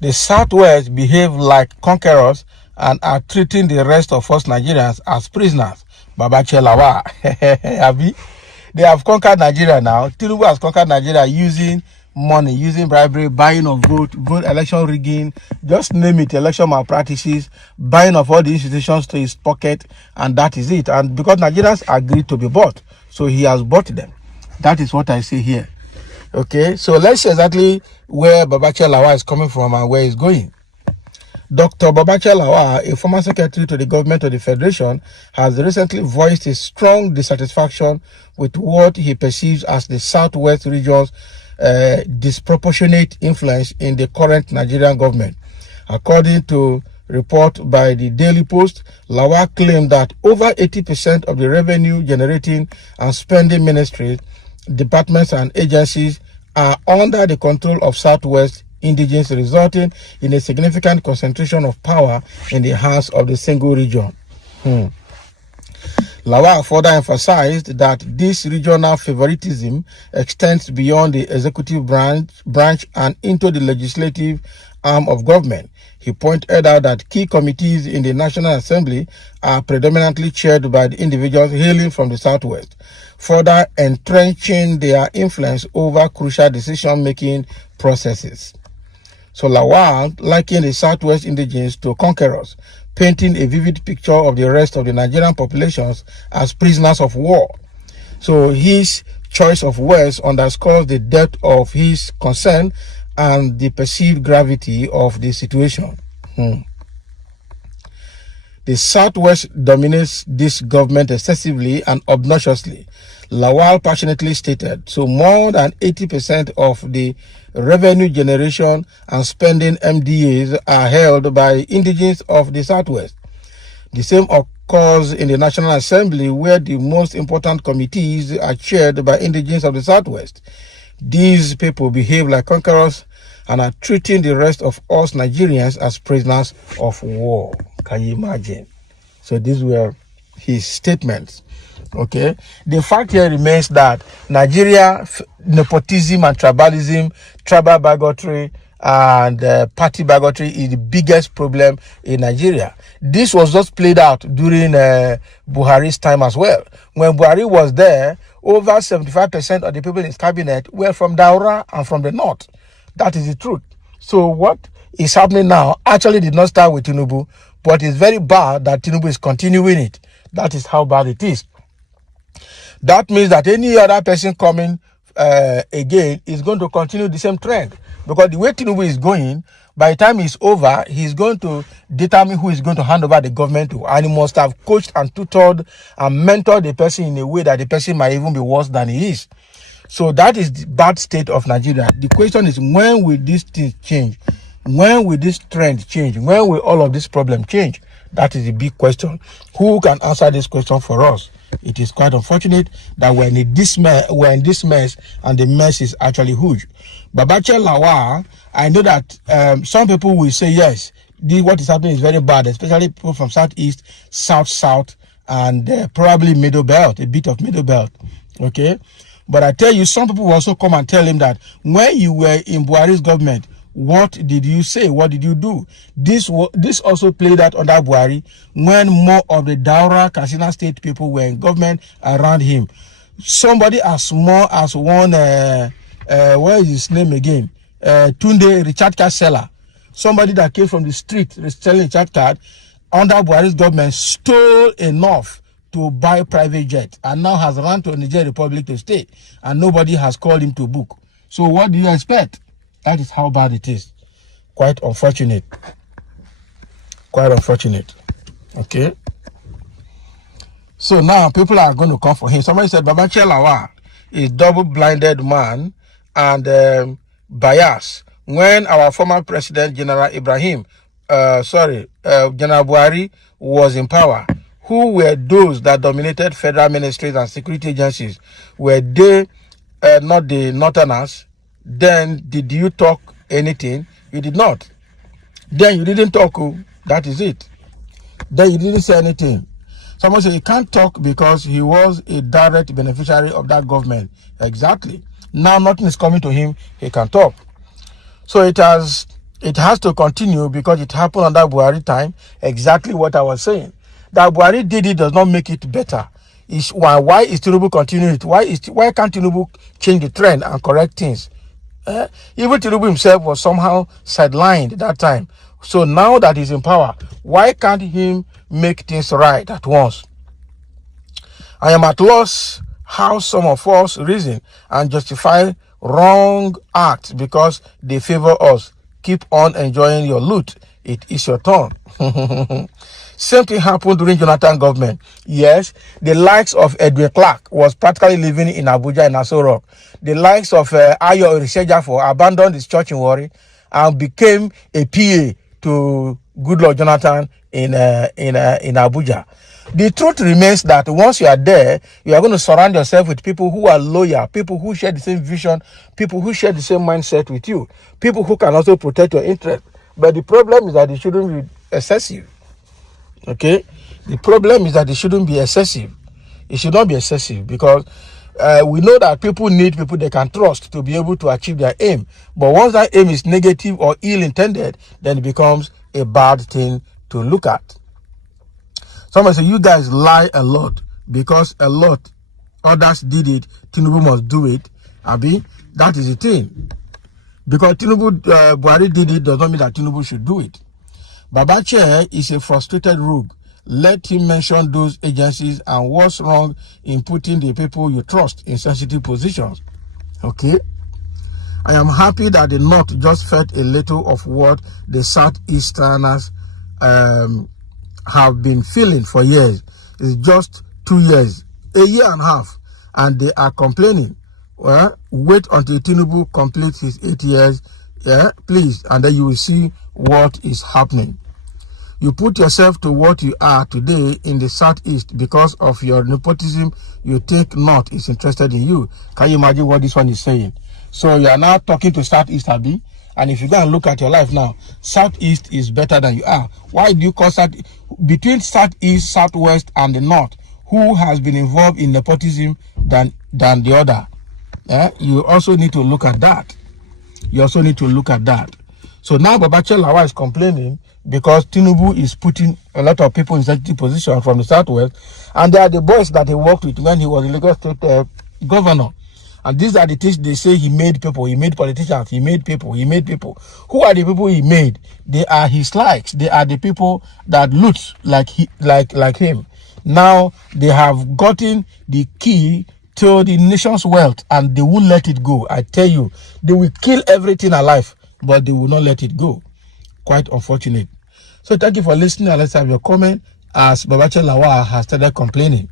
The Southwest behave like conquerors and are treating the rest of us Nigerians as prisoners. Babachir Lawal. They have conquered Nigeria now. Tinubu has conquered Nigeria using money, using bribery, buying of vote election rigging, just name it, election malpractices, buying of all the institutions to his pocket, and that is it. And because Nigerians agreed to be bought, so he has bought them. That is what I see here. Okay, so let's see exactly where Babachir Lawal is coming from and where he's going. Dr. Babachir Lawal, a former secretary to the government of the Federation, has recently voiced his strong dissatisfaction with what he perceives as the Southwest region's disproportionate influence in the current Nigerian government. According to report by the Daily Post, Lawal claimed that over 80% of the revenue generating and spending ministries, departments and agencies are under the control of Southwest indigenes, resulting in a significant concentration of power in the hands of the single region. Lawal further emphasized that this regional favoritism extends beyond the executive branch and into the legislative arm of government. He pointed out that key committees in the National Assembly are predominantly chaired by the individuals hailing from the Southwest, further entrenching their influence over crucial decision-making processes. So Lawal likened the Southwest indigenes to conquerors, painting a vivid picture of the rest of the Nigerian populations as prisoners of war. So his choice of words underscores the depth of his concern and the perceived gravity of the situation. The Southwest dominates this government excessively and obnoxiously, Lawal passionately stated. So more than 80% of the revenue generation and spending MDAs are held by indigenes of the Southwest. The same occurs in the National Assembly, where the most important committees are chaired by indigenes of the Southwest. These people behave like conquerors and are treating the rest of us Nigerians as prisoners of war. Can you imagine? So these were his statements. Okay, the fact here remains that Nigeria, nepotism and tribalism, tribal bigotry and party bigotry is the biggest problem in Nigeria. This was just played out during Buhari's time as well. When Buhari was there, over 75% of the people in his cabinet were from Daura and from the north. That is the truth. So what is happening now actually did not start with Tinubu, but it's very bad that Tinubu is continuing it. That is how bad it is. That means that any other person coming again is going to continue the same trend. Because the way Tinubu is going, by the time it's over, he's going to determine who is going to hand over the government to. And he must have coached and tutored and mentored the person in a way that the person might even be worse than he is. So that is the bad state of Nigeria. The question is, when will this thing change? When will this trend change? When will all of this problem change? That is the big question. Who can answer this question for us? It is quite unfortunate that we're in this mess, and the mess is actually huge. Babachir Lawal, I know that some people will say, yes, what is happening is very bad, especially people from Southeast, South, and probably Middle Belt, a bit of Middle Belt. Okay? But I tell you, some people will also come and tell him that when you were in Buhari's government, what did you say? What did you do? This also played out under Buhari when more of the Daura, Katsina State people were in government around him. Somebody as small as one, what is his name again? Tunde Richard Card seller. Somebody that came from the street selling Richard Card under Buhari's government stole enough to buy private jet and now has run to Niger Republic to stay, and nobody has called him to book. So what do you expect? That is how bad it is. Quite unfortunate. Quite unfortunate. Okay. So now people are going to come for him. Somebody said Babachir Lawal is double-blinded man and biased. When our former president, General Buhari was in power, who were those that dominated federal ministries and security agencies? Were they not the northerners? Then did you talk anything? You did not. Then you didn't talk. That is it. Then you didn't say anything. Someone said he can't talk because he was a direct beneficiary of that government. Exactly. Now nothing is coming to him. He can talk. So it has It has to continue because it happened under Buhari time. Exactly what I was saying. That Buhari did it does not make it better. Why is Tinubu continuing it? Why can't Tinubu change the trend and correct things? Even Tinubu himself was somehow sidelined that time. So now that he's in power, why can't he make things right at once? I am at loss how some of us reason and justify wrong acts because they favor us. Keep on enjoying your loot. It is your turn. Same thing happened during Jonathan government. Yes, the likes of Edwin Clark was practically living in Abuja and Aso Rock. The likes of Ayo Orisejafo abandoned his church in Warri and became a PA to Goodluck Jonathan in Abuja. The truth remains that once you are there, you are going to surround yourself with people who are loyal, people who share the same vision, people who share the same mindset with you, people who can also protect your interest. But the problem is that it shouldn't be excessive. Okay? The problem is that it shouldn't be excessive. It should not be excessive because we know that people need people they can trust to be able to achieve their aim. But once that aim is negative or ill-intended, then it becomes a bad thing to look at. Somebody say, you guys lie a lot because a lot others did it. Tinubu must do it. Abi, that is the thing. Because Tinubu, Buhari did it does not mean that Tinubu should do it. Babachir is a frustrated rogue. Let him mention those agencies and what's wrong in putting the people you trust in sensitive positions. Okay? I am happy that the North just felt a little of what the Southeasterners have been feeling for years. It's just 2 years, a year and a half, and they are complaining. Well, wait until Tinubu completes his 8 years, please, and then you will see what is happening. You put yourself to what you are today in the Southeast because of your nepotism. You think North is interested in you. Can you imagine what this one is saying? So you are now talking to Southeast, Abi, and if you go and look at your life now, Southeast is better than you are. Why do you call between Southeast, Southwest, and the North? Who has been involved in nepotism than the other? You also need to look at that. You also need to look at that. So now Babachir Lawal is complaining because Tinubu is putting a lot of people in sensitive position from the Southwest, and they are the boys that he worked with when he was the Lagos State governor. And these are the things they say he made people, he made politicians, he made people, he made people. Who are the people he made? They are his likes. They are the people that loot like him. Now they have gotten the key to the nation's wealth and they won't let it go. I tell you, they will kill everything alive, but they will not let it go. Quite unfortunate. So thank you for listening, and let's have your comment as Babachir Lawal has started complaining.